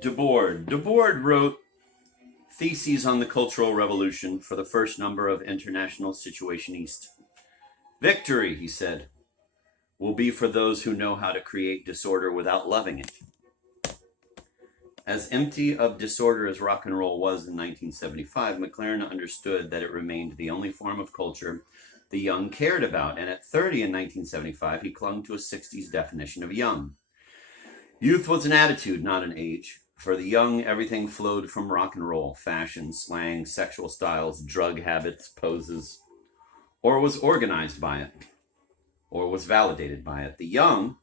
Debord. Debord wrote Theses on the Cultural Revolution for the first number of International Situationiste. Victory, he said, will be for those who know how to create disorder without loving it. As empty of disorder as rock and roll was in 1975, McLaren understood that it remained the only form of culture the young cared about, and at 30 in 1975, he clung to a 60s definition of young. Youth was an attitude, not an age. For the young, everything flowed from rock and roll, fashion, slang, sexual styles, drug habits, poses, or was organized by it, or was validated by it. The young,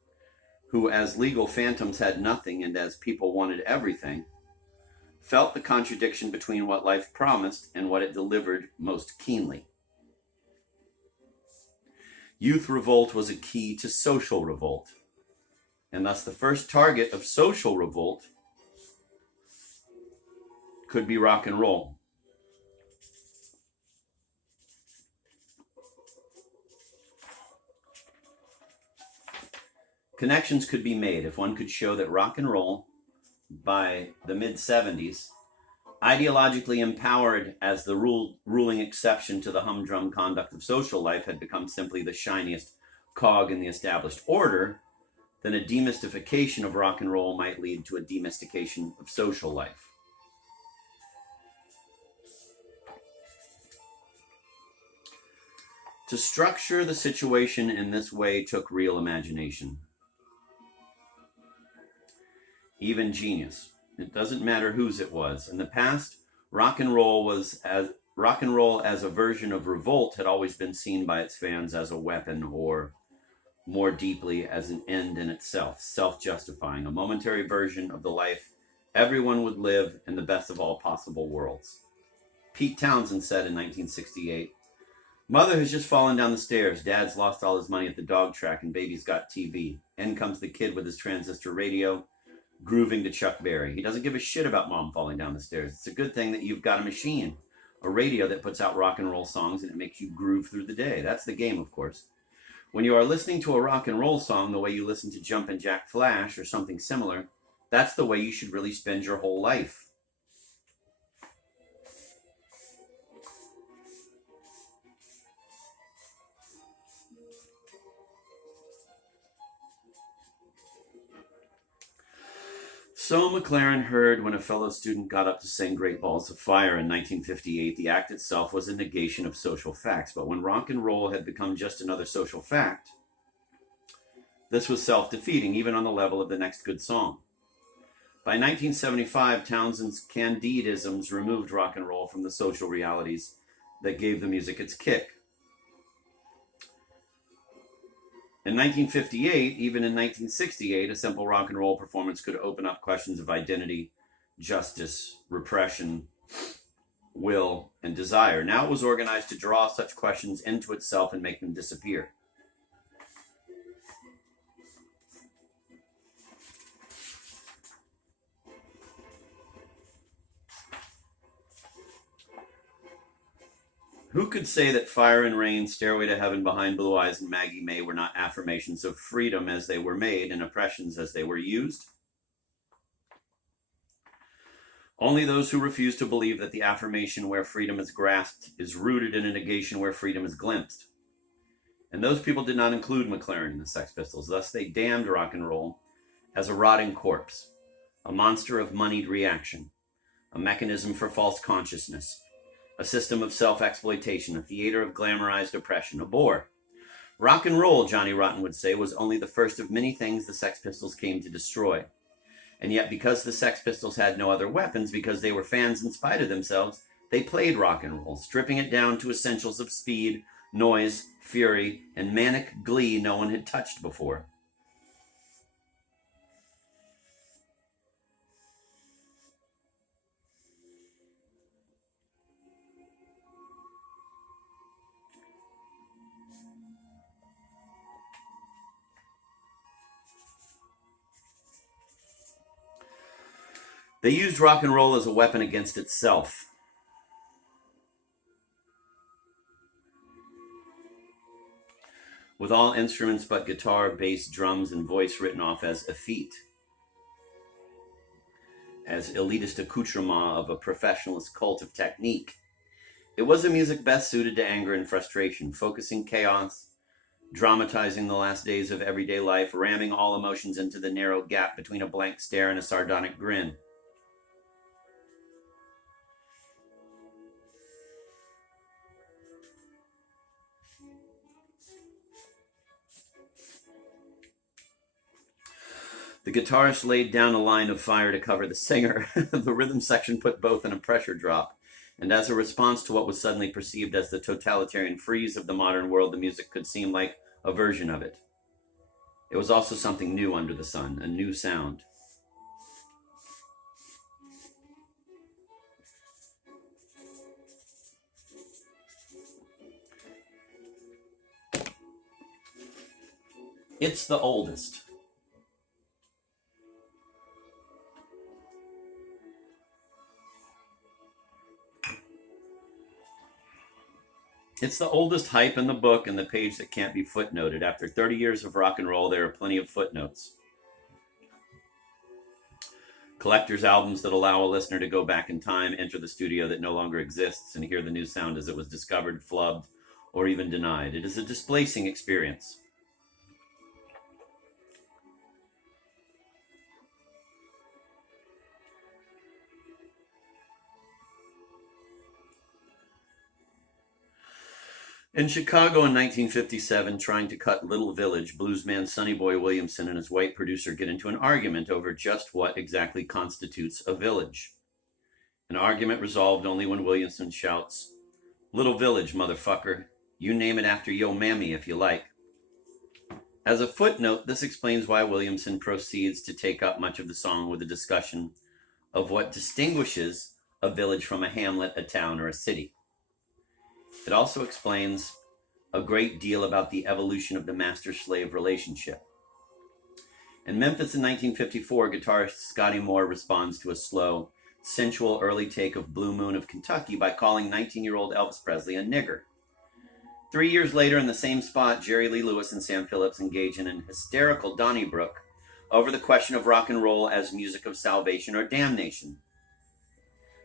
who as legal phantoms had nothing and as people wanted everything, felt the contradiction between what life promised and what it delivered most keenly. Youth revolt was a key to social revolt, and thus the first target of social revolt could be rock and roll. Connections could be made if one could show that rock and roll, by the mid-70s, ideologically empowered as the ruling exception to the humdrum conduct of social life, had become simply the shiniest cog in the established order, then a demystification of rock and roll might lead to a demystification of social life. To structure the situation in this way took real imagination, even genius. It doesn't matter whose it was. In the past, rock and roll as a version of revolt had always been seen by its fans as a weapon, or more deeply as an end in itself, self-justifying, a momentary version of the life everyone would live in the best of all possible worlds. Pete Townsend said in 1968, "Mother has just fallen down the stairs. Dad's lost all his money at the dog track and baby's got TB. In comes the kid with his transistor radio, grooving to Chuck Berry. He doesn't give a shit about mom falling down the stairs. It's a good thing that you've got a machine, a radio that puts out rock and roll songs and it makes you groove through the day." That's the game, of course. When you are listening to a rock and roll song the way you listen to Jumpin' Jack Flash or something similar, that's the way you should really spend your whole life. So McLaren heard when a fellow student got up to sing Great Balls of Fire in 1958. The act itself was a negation of social facts, but when rock and roll had become just another social fact, this was self-defeating, even on the level of the next good song. By 1975, Townsend's Candidisms removed rock and roll from the social realities that gave the music its kick. In 1958, even in 1968, a simple rock and roll performance could open up questions of identity, justice, repression, will, and desire. Now it was organized to draw such questions into itself and make them disappear. Who could say that Fire and Rain, Stairway to Heaven, Behind Blue Eyes, and Maggie May were not affirmations of freedom as they were made and oppressions as they were used? Only those who refuse to believe that the affirmation where freedom is grasped is rooted in a negation where freedom is glimpsed. And those people did not include McLaren and the Sex Pistols. Thus they damned rock and roll as a rotting corpse, a monster of moneyed reaction, a mechanism for false consciousness, a system of self-exploitation, a theater of glamorized oppression, a bore. Rock and roll, Johnny Rotten would say, was only the first of many things the Sex Pistols came to destroy. And yet, because the Sex Pistols had no other weapons, because they were fans in spite of themselves, they played rock and roll, stripping it down to essentials of speed, noise, fury, and manic glee no one had touched before. They used rock and roll as a weapon against itself. With all instruments but guitar, bass, drums, and voice written off as effete. as elitist accoutrement of a professionalist cult of technique. It was a music best suited to anger and frustration, focusing chaos, dramatizing the last days of everyday life, ramming all emotions into the narrow gap between a blank stare and a sardonic grin. The guitarist laid down a line of fire to cover the singer. The rhythm section put both in a pressure drop. And as a response to what was suddenly perceived as the totalitarian freeze of the modern world, the music could seem like a version of it. It was also something new under the sun, a new sound. It's the oldest. It's the oldest hype in the book and the page that can't be footnoted. After 30 years of rock and roll, there are plenty of footnotes. Collector's albums that allow a listener to go back in time, enter the studio that no longer exists, and hear the new sound as it was discovered, flubbed, or even denied. It is a displacing experience. In Chicago in 1957, trying to cut Little Village, bluesman Sonny Boy Williamson and his white producer get into an argument over just what exactly constitutes a village. An argument resolved only when Williamson shouts, "Little Village, motherfucker. You name it after Yo Mammy if you like." As a footnote, this explains why Williamson proceeds to take up much of the song with a discussion of what distinguishes a village from a hamlet, a town, or a city. It also explains a great deal about the evolution of the master-slave relationship. In Memphis in 1954, guitarist Scotty Moore responds to a slow, sensual early take of Blue Moon of Kentucky by calling 19-year-old Elvis Presley a nigger. 3 years later, in the same spot, Jerry Lee Lewis and Sam Phillips engage in an hysterical Donnybrook over the question of rock and roll as music of salvation or damnation.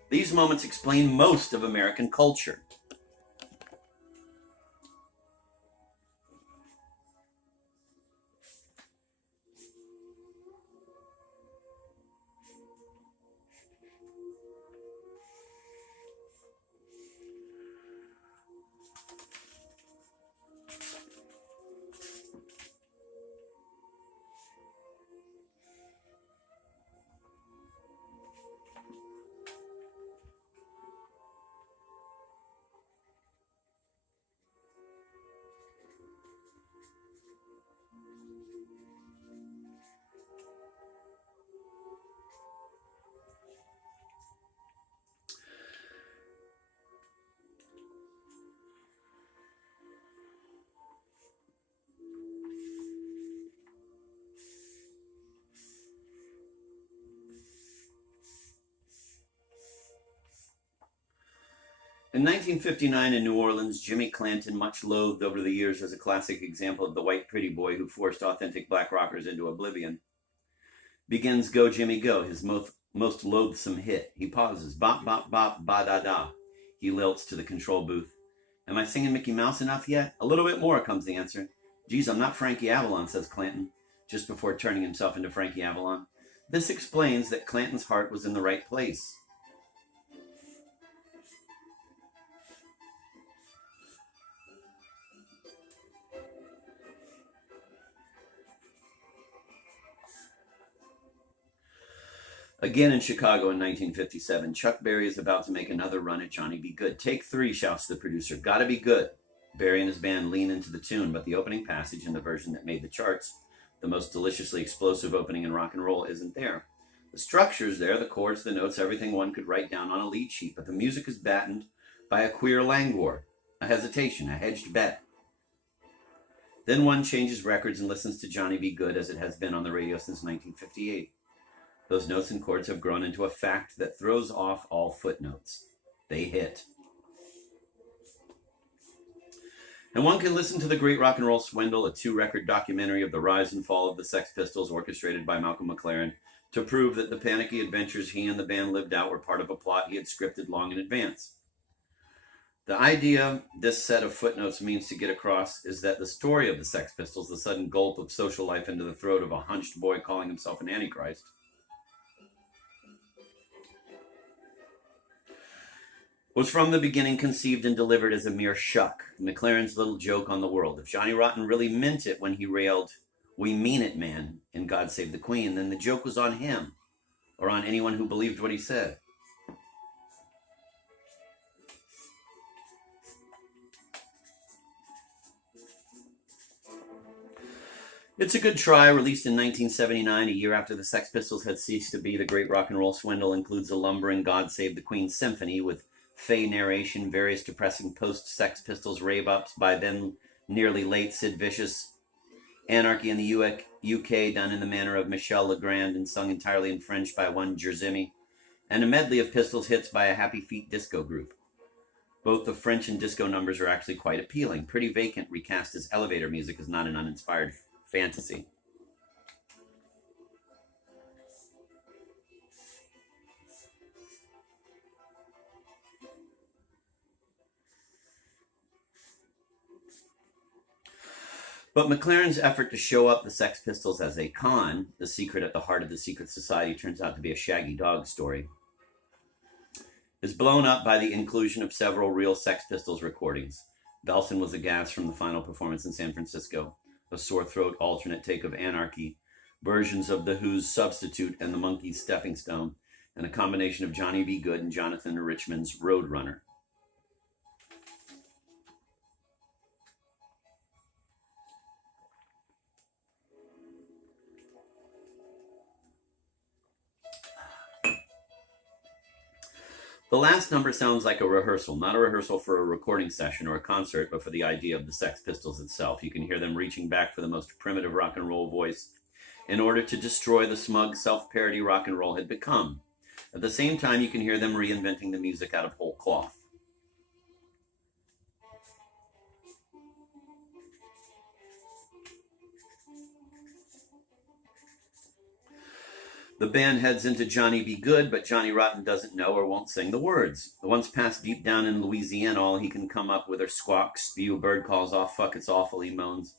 These moments explain most of American culture. In 1959 in New Orleans, Jimmy Clanton, much loathed over the years as a classic example of the white pretty boy who forced authentic black rockers into oblivion, begins Go Jimmy Go, his most loathsome hit. He pauses, bop, bop, bop, ba-da-da. He lilts to the control booth. "Am I singing Mickey Mouse enough yet?" "A little bit more," comes the answer. "Geez, I'm not Frankie Avalon," says Clanton, just before turning himself into Frankie Avalon. This explains that Clanton's heart was in the right place. Again in Chicago in 1957, Chuck Berry is about to make another run at Johnny B. Goode. "Take 3, shouts the producer. Gotta be good." Berry and his band lean into the tune, but the opening passage in the version that made the charts, the most deliciously explosive opening in rock and roll, isn't there. The structure's there, the chords, the notes, everything one could write down on a lead sheet, but the music is battened by a queer languor, a hesitation, a hedged bet. Then one changes records and listens to Johnny B. Goode as it has been on the radio since 1958. Those notes and chords have grown into a fact that throws off all footnotes. They hit. And one can listen to The Great Rock and Roll Swindle, a 2-record documentary of the rise and fall of the Sex Pistols orchestrated by Malcolm McLaren, to prove that the panicky adventures he and the band lived out were part of a plot he had scripted long in advance. The idea this set of footnotes means to get across is that the story of the Sex Pistols, the sudden gulp of social life into the throat of a hunched boy calling himself an Antichrist, was from the beginning conceived and delivered as a mere shuck, McLaren's little joke on the world. If Johnny Rotten really meant it when he railed, "We mean it, man," in God Save the Queen, then the joke was on him, or on anyone who believed what he said. It's a Good Try, released in 1979, a year after the Sex Pistols had ceased to be the great rock and roll swindle, includes a lumbering God Save the Queen symphony with fey narration, various depressing post-Sex Pistols rave-ups by then nearly late Sid Vicious, Anarchy in the UK done in the manner of Michel Legrand and sung entirely in French by one Jerzimi, and a medley of Pistols hits by a Happy Feet disco group. Both the French and disco numbers are actually quite appealing. Pretty Vacant recast as elevator music is not an uninspired fantasy. But McLaren's effort to show up the Sex Pistols as a con, the secret at the heart of the secret society turns out to be a Shaggy Dog story, is blown up by the inclusion of several real Sex Pistols recordings. Belson was aghast from the final performance in San Francisco, a sore throat alternate take of Anarchy, versions of The Who's Substitute and the Monkees' Stepping Stone, and a combination of Johnny B. Goode and Jonathan Richman's Roadrunner. The last number sounds like a rehearsal, not a rehearsal for a recording session or a concert, but for the idea of the Sex Pistols itself. You can hear them reaching back for the most primitive rock and roll voice in order to destroy the smug self-parody rock and roll had become. At the same time, you can hear them reinventing the music out of whole cloth. The band heads into Johnny B. Goode, but Johnny Rotten doesn't know or won't sing the words. Once past deep down in Louisiana, all he can come up with are squawks, spew, bird calls, "off, fuck, it's awful," he moans.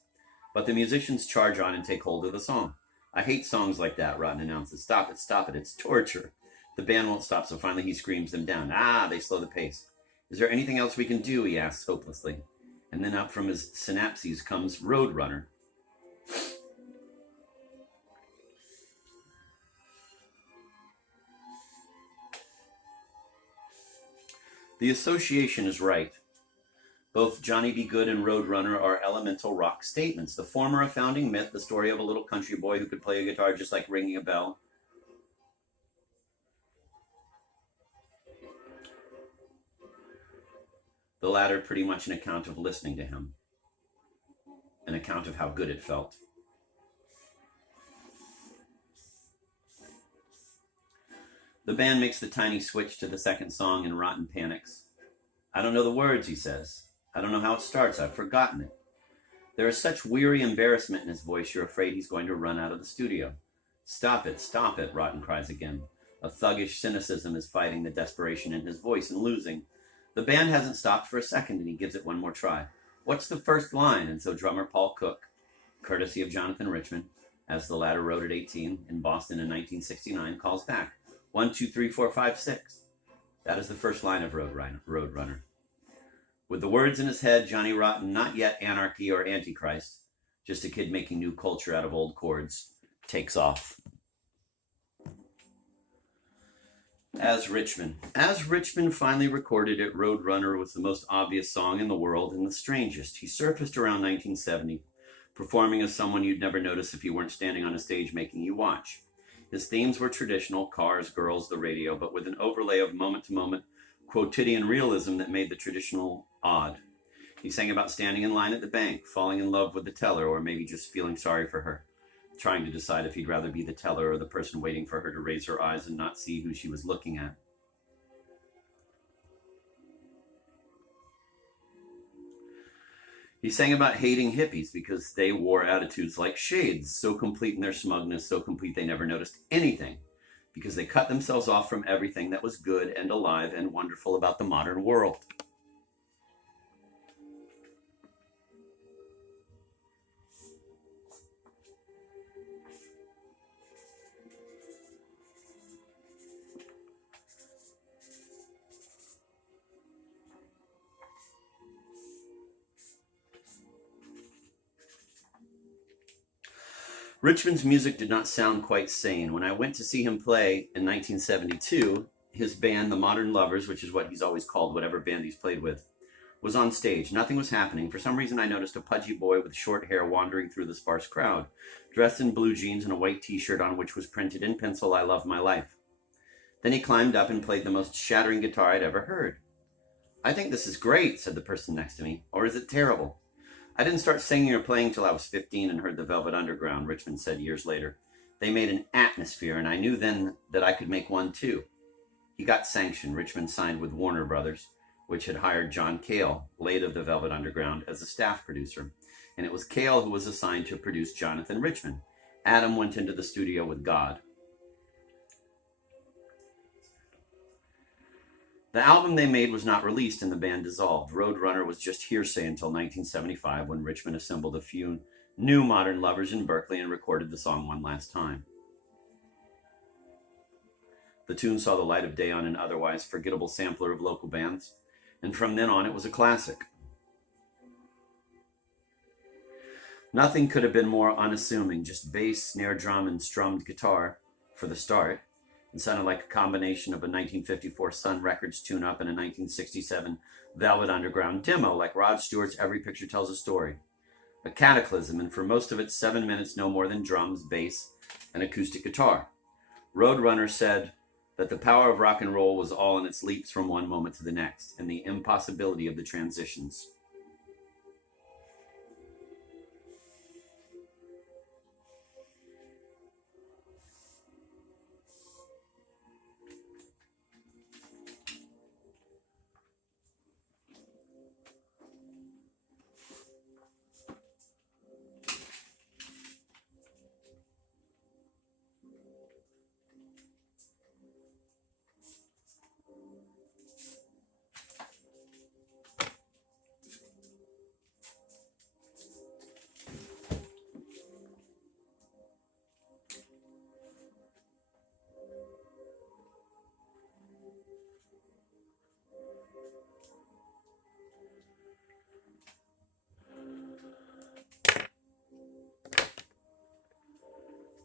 But the musicians charge on and take hold of the song. "I hate songs like that," Rotten announces. Stop it, it's torture." The band won't stop, so finally he screams them down. They slow the pace. "Is there anything else we can do?" he asks hopelessly. And then up from his synapses comes Roadrunner. The association is right. Both Johnny B. Goode and Roadrunner are elemental rock statements. The former a founding myth, the story of a little country boy who could play a guitar just like ringing a bell. The latter pretty much an account of listening to him, an account of how good it felt. The band makes the tiny switch to the second song and Rotten panics. "I don't know the words," he says. "I don't know how it starts. I've forgotten it." There is such weary embarrassment in his voice, you're afraid he's going to run out of the studio. Stop it, Rotten cries again. A thuggish cynicism is fighting the desperation in his voice and losing. The band hasn't stopped for a second, and he gives it one more try. "What's the first line?" And so drummer Paul Cook, courtesy of Jonathan Richman, as the latter wrote at 18 in Boston in 1969, calls back. 1, 2, 3, 4, 5, 6. That is the first line of Roadrunner. With the words in his head, Johnny Rotten, not yet Anarchy or Antichrist, just a kid making new culture out of old chords, takes off. As Richman finally recorded it, Roadrunner was the most obvious song in the world and the strangest. He surfaced around 1970, performing as someone you'd never notice if you weren't standing on a stage making you watch. His themes were traditional, cars, girls, the radio, but with an overlay of moment-to-moment quotidian realism that made the traditional odd. He sang about standing in line at the bank, falling in love with the teller, or maybe just feeling sorry for her, trying to decide if he'd rather be the teller or the person waiting for her to raise her eyes and not see who she was looking at. He sang about hating hippies because they wore attitudes like shades, so complete in their smugness, so complete they never noticed anything, because they cut themselves off from everything that was good and alive and wonderful about the modern world. Richmond's music did not sound quite sane. When I went to see him play in 1972, his band, the Modern Lovers, which is what he's always called whatever band he's played with, was on stage. Nothing was happening. For some reason, I noticed a pudgy boy with short hair wandering through the sparse crowd, dressed in blue jeans and a white t-shirt on which was printed in pencil, "I love my life." Then he climbed up and played the most shattering guitar I'd ever heard. "I think this is great," said the person next to me. "Or is it terrible?" "I didn't start singing or playing till I was 15 and heard the Velvet Underground," Richmond said years later. "They made an atmosphere, and I knew then that I could make one too." He got sanctioned. Richmond signed with Warner Brothers, which had hired John Cale, late of the Velvet Underground, as a staff producer. And it was Cale who was assigned to produce Jonathan Richman. Adam went into the studio with God. The album they made was not released and the band dissolved. Roadrunner was just hearsay until 1975, when Richmond assembled a few new Modern Lovers in Berkeley and recorded the song one last time. The tune saw the light of day on an otherwise forgettable sampler of local bands, and from then on it was a classic. Nothing could have been more unassuming, just bass, snare drum, and strummed guitar for the start. It sounded like a combination of a 1954 Sun Records tune-up and a 1967 Velvet Underground demo, like Rod Stewart's Every Picture Tells a Story. A cataclysm, and for most of it, 7 minutes, no more than drums, bass, and acoustic guitar. Roadrunner said that the power of rock and roll was all in its leaps from one moment to the next, and the impossibility of the transitions.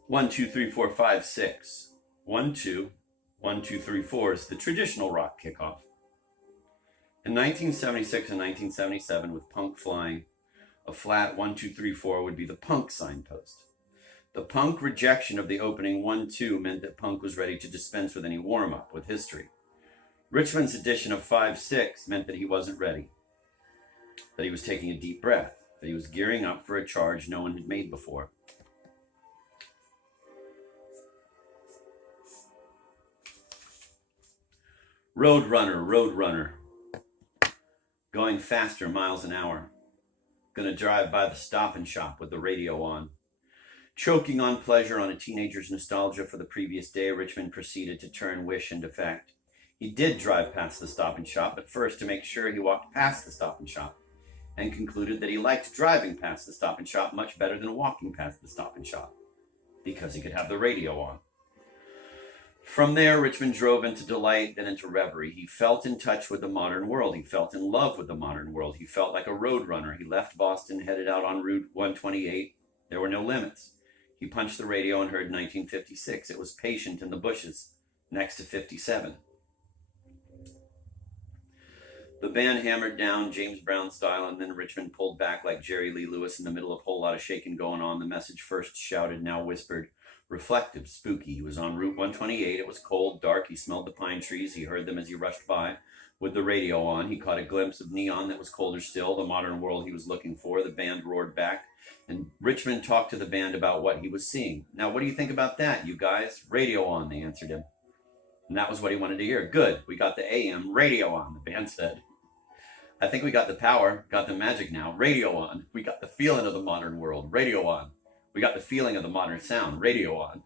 One, two, three, four, five, six. 1, 2, 1, 2, 3, 4 is the traditional rock kickoff. In 1976 and 1977, with punk flying, a flat 1, 2, 3, 4 would be the punk signpost. The punk rejection of the opening 1, 2 meant that punk was ready to dispense with any warm-up with history. Richmond's addition of 5, 6 meant that he wasn't ready, that he was taking a deep breath, that he was gearing up for a charge no one had made before. Roadrunner, Roadrunner. Going faster, miles an hour. Gonna drive by the Stop and Shop with the radio on. Choking on pleasure on a teenager's nostalgia for the previous day, Richmond proceeded to turn wish into fact. He did drive past the Stop and Shop, but first to make sure he walked past the Stop and Shop, and concluded that he liked driving past the Stop and Shop much better than walking past the Stop and Shop, because he could have the radio on. From there, Richmond drove into delight, then into reverie. He felt in touch with the modern world. He felt in love with the modern world. He felt like a road runner. He left Boston, headed out on Route 128. There were no limits. He punched the radio and heard 1956. It was Patient in the Bushes, next to 57. The band hammered down James Brown style, and then Richmond pulled back like Jerry Lee Lewis in the middle of a whole lot of shaking going on. The message first shouted, now whispered. Reflective, spooky. He was on Route 128. It was cold, dark. He smelled the pine trees. He heard them as he rushed by with the radio on. He caught a glimpse of neon that was colder still, the modern world he was looking for. The band roared back, and Richmond talked to the band about what he was seeing. Now, what do you think about that, you guys? Radio on, they answered him. And that was what he wanted to hear. Good, we got the AM radio on, the band said. I think we got the power, got the magic now. Radio on. We got the feeling of the modern world. Radio on. We got the feeling of the modern sound. Radio on.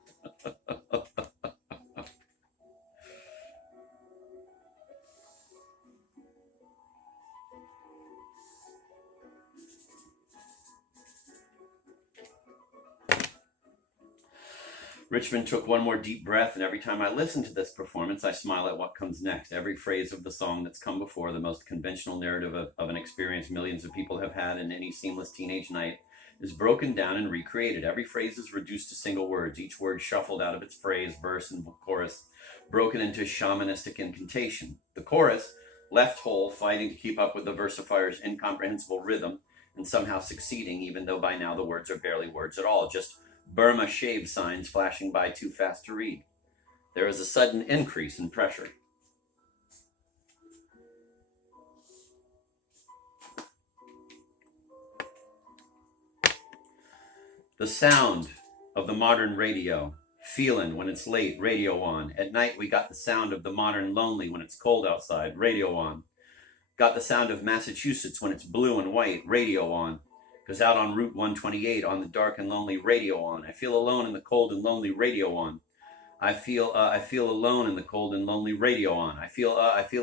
Richmond took one more deep breath, and every time I listen to this performance, I smile at what comes next. Every phrase of the song that's come before, the most conventional narrative of an experience millions of people have had in any seamless teenage night, is broken down and recreated. Every phrase is reduced to single words, each word shuffled out of its phrase, verse, and chorus, broken into shamanistic incantation. The chorus, left whole, fighting to keep up with the versifier's incomprehensible rhythm, and somehow succeeding, even though by now the words are barely words at all, just Burma shave signs flashing by too fast to read. There is a sudden increase in pressure. The sound of the modern radio. Feelin' when it's late, radio on. At night we got the sound of the modern lonely when it's cold outside, radio on. Got the sound of Massachusetts when it's blue and white, radio on. Goes out on Route 128 on the dark and lonely, radio on. I feel alone in the cold and lonely, radio on. I feel alone in the cold and lonely, radio on. I feel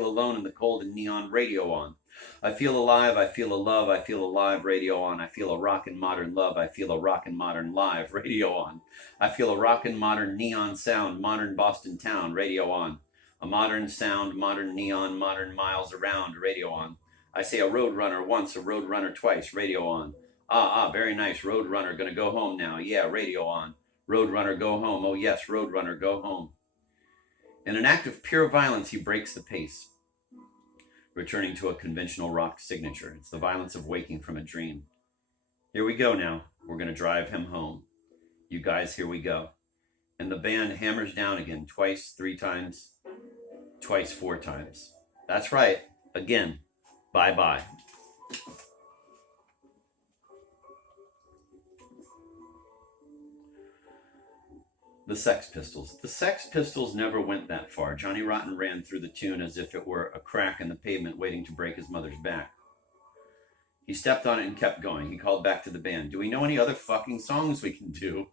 alone in the cold and neon, radio on. I feel alive, I feel a love, I feel alive, radio on. I feel a rockin' modern love, I feel a rockin' modern live, radio on. I feel a rockin' modern neon sound, modern Boston town, radio on. A modern sound, modern neon, modern miles around, radio on. I say a road runner once, a road runner twice, radio on. Very nice. Road runner, gonna go home now. Yeah, radio on. Road runner, go home. Oh yes, road runner, go home. In an act of pure violence, he breaks the pace, returning to a conventional rock signature. It's the violence of waking from a dream. Here we go now. We're gonna drive him home. You guys, here we go. And the band hammers down again, twice, 3 times, twice, 4 times. That's right. Again, bye-bye. The Sex Pistols. The Sex Pistols never went that far. Johnny Rotten ran through the tune as if it were a crack in the pavement waiting to break his mother's back. He stepped on it and kept going. He called back to the band. Do we know any other fucking songs we can do?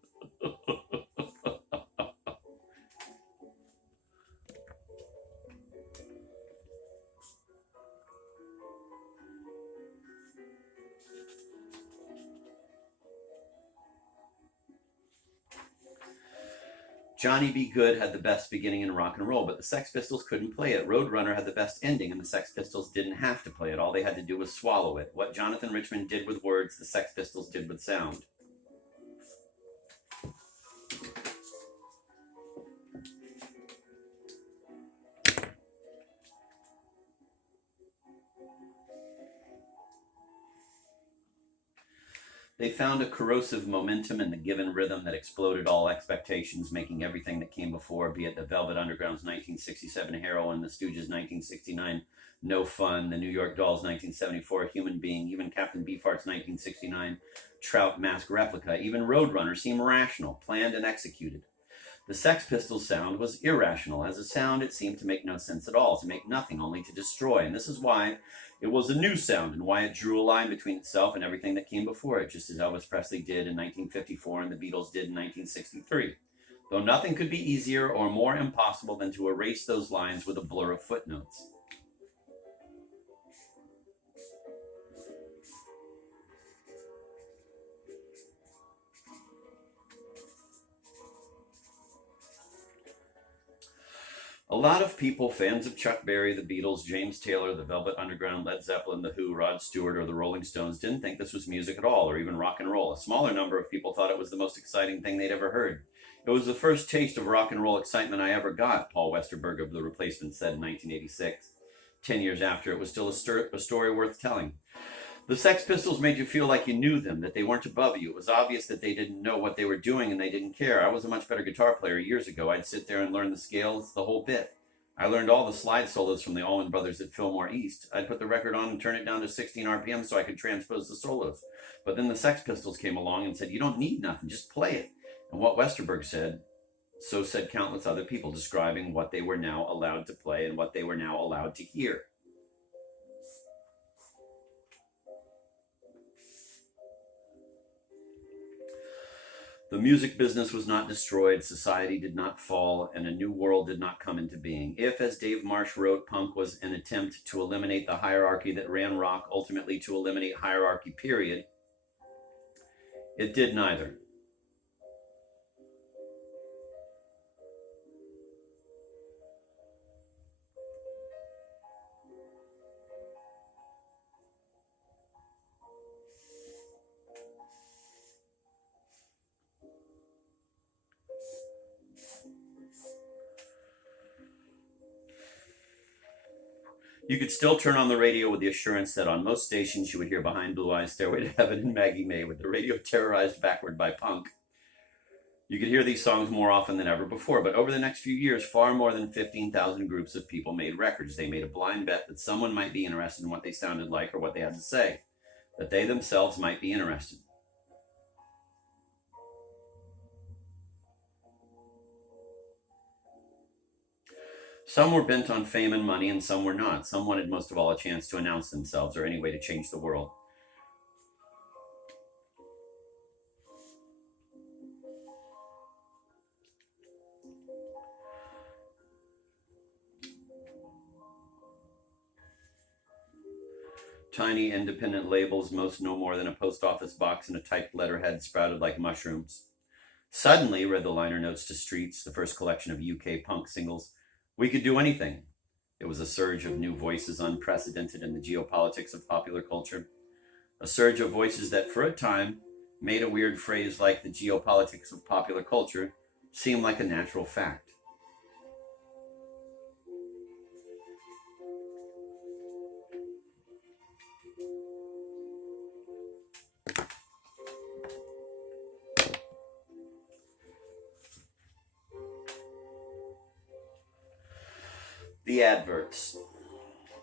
Johnny B. Good had the best beginning in rock and roll, but the Sex Pistols couldn't play it. Roadrunner had the best ending, and the Sex Pistols didn't have to play it. All they had to do was swallow it. What Jonathan Richman did with words, the Sex Pistols did with sound. They found a corrosive momentum in the given rhythm that exploded all expectations, making everything that came before, be it the Velvet Underground's 1967 Heroin, the Stooges' 1969 No Fun, the New York Dolls' 1974 Human Being, even Captain Beefheart's 1969 Trout Mask Replica, even Roadrunner seem rational, planned and executed. The Sex Pistols sound was irrational. As a sound, it seemed to make no sense at all, to make nothing, only to destroy. And this is why it was a new sound and why it drew a line between itself and everything that came before it, just as Elvis Presley did in 1954 and the Beatles did in 1963. Though nothing could be easier or more impossible than to erase those lines with a blur of footnotes. A lot of people, fans of Chuck Berry, the Beatles, James Taylor, the Velvet Underground, Led Zeppelin, the Who, Rod Stewart, or the Rolling Stones, didn't think this was music at all, or even rock and roll. A smaller number of people thought it was the most exciting thing they'd ever heard. It was the first taste of rock and roll excitement I ever got, Paul Westerberg of The Replacements said in 1986. 10 years after, it was still a story worth telling. The Sex Pistols made you feel like you knew them, that they weren't above you. It was obvious that they didn't know what they were doing and they didn't care. I was a much better guitar player years ago. I'd sit there and learn the scales, the whole bit. I learned all the slide solos from the Allman Brothers at Fillmore East. I'd put the record on and turn it down to 16 RPM so I could transpose the solos. But then the Sex Pistols came along and said, you don't need nothing, just play it. And what Westerberg said, so said countless other people, describing what they were now allowed to play and what they were now allowed to hear. The music business was not destroyed, society did not fall, and a new world did not come into being. If, as Dave Marsh wrote, punk was an attempt to eliminate the hierarchy that ran rock, ultimately to eliminate hierarchy, period, it did neither. You could still turn on the radio with the assurance that on most stations you would hear Behind Blue Eyes, Stairway to Heaven, and Maggie May, with the radio terrorized backward by punk. You could hear these songs more often than ever before, but over the next few years, far more than 15,000 groups of people made records. They made a blind bet that someone might be interested in what they sounded like or what they had to say, that they themselves might be interested. Some were bent on fame and money, and some were not. Some wanted most of all a chance to announce themselves or any way to change the world. Tiny independent labels, most no more than a post office box and a typed letterhead, sprouted like mushrooms. Suddenly, read the liner notes to Streets, the first collection of UK punk singles, we could do anything. It was a surge of new voices unprecedented in the geopolitics of popular culture. A surge of voices that, for a time, made a weird phrase like the geopolitics of popular culture seem like a natural fact. The adverts.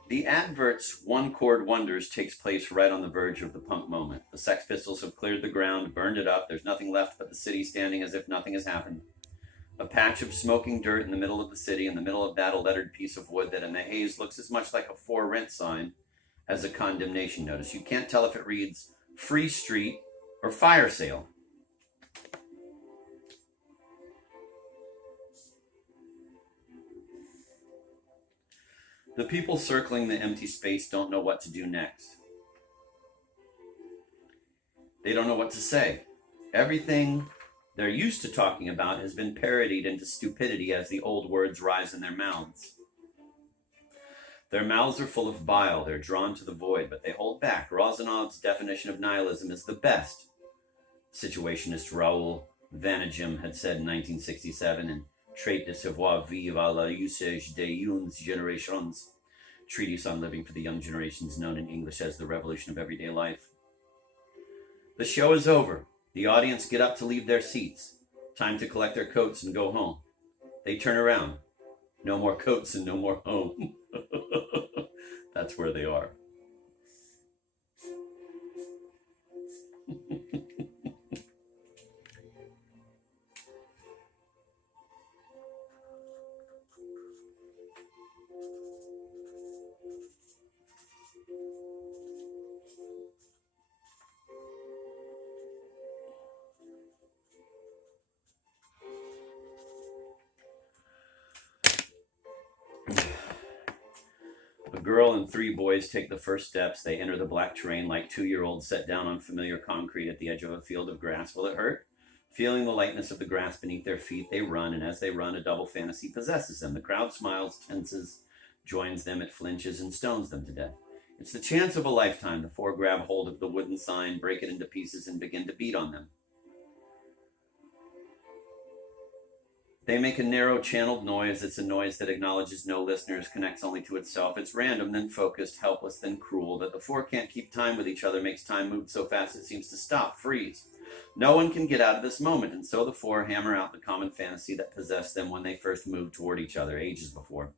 The adverts' one-chord wonders takes place right on the verge of the punk moment. The Sex Pistols have cleared the ground, burned it up. There's nothing left but the city standing as if nothing has happened. A patch of smoking dirt in the middle of the city, in the middle of that a lettered piece of wood that in the haze looks as much like a for rent sign as a condemnation notice. You can't tell if it reads Free Street or Fire Sale. The people circling the empty space don't know what to do next. They don't know what to say. Everything they're used to talking about has been parodied into stupidity as the old words rise in their mouths. Their mouths are full of bile. They're drawn to the void, but they hold back. Rozanov's definition of nihilism is the best. Situationist Raoul Vaneigem had said in 1967 in Trait de savoir vivre à la usage des jeunes générations, treatise on living for the young generations, known in English as The Revolution of Everyday Life. The show is over. The audience get up to leave their seats. Time to collect their coats and go home. They turn around. No more coats and no more home. That's where they are. A girl and three boys take the first steps. They enter the black terrain like 2-year-olds set down on familiar concrete at the edge of a field of grass. Will it hurt? Feeling the lightness of the grass beneath their feet, they run, and as they run, a double fantasy possesses them. The crowd smiles, tenses, joins them, it flinches, and stones them to death. It's the chance of a lifetime. The four grab hold of the wooden sign, break it into pieces, and begin to beat on them. They make a narrow channeled noise. It's a noise that acknowledges no listeners, connects only to itself. It's random, then focused, helpless, then cruel. That the four can't keep time with each other makes time move so fast it seems to stop, freeze. No one can get out of this moment, and so the four hammer out the common fantasy that possessed them when they first moved toward each other, ages before.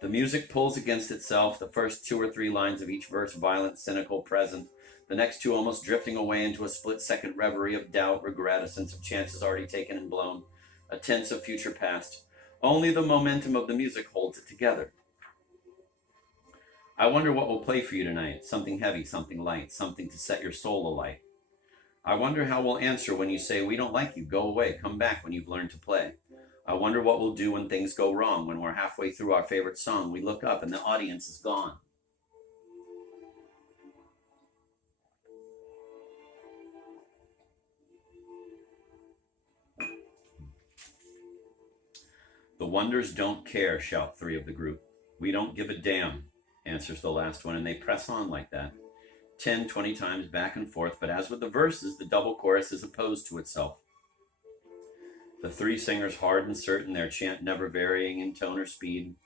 The music pulls against itself, the first 2 or 3 lines of each verse violent, cynical, present. The next 2 almost drifting away into a split-second reverie of doubt, regret, a sense of chances already taken and blown. A tense of future past. Only the momentum of the music holds it together. I wonder what will play for you tonight. Something heavy, something light, something to set your soul alight. I wonder how we'll answer when you say, we don't like you, go away, come back when you've learned to play. I wonder what we'll do when things go wrong, when we're halfway through our favorite song, we look up and the audience is gone. The Wonders don't care, shout three of the group. We don't give a damn, answers the last one, and they press on like that. 10, 20 times back and forth, but as with the verses, the double chorus is opposed to itself. The three singers hard and certain, their chant never varying in tone or speed.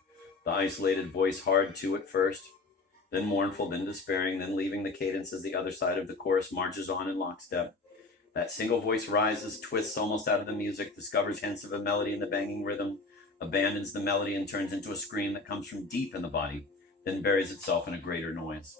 The isolated voice hard too at first, then mournful, then despairing, then leaving the cadence as the other side of the chorus marches on in lockstep. That single voice rises, twists almost out of the music, discovers hints of a melody in the banging rhythm, abandons the melody and turns into a scream that comes from deep in the body, then buries itself in a greater noise.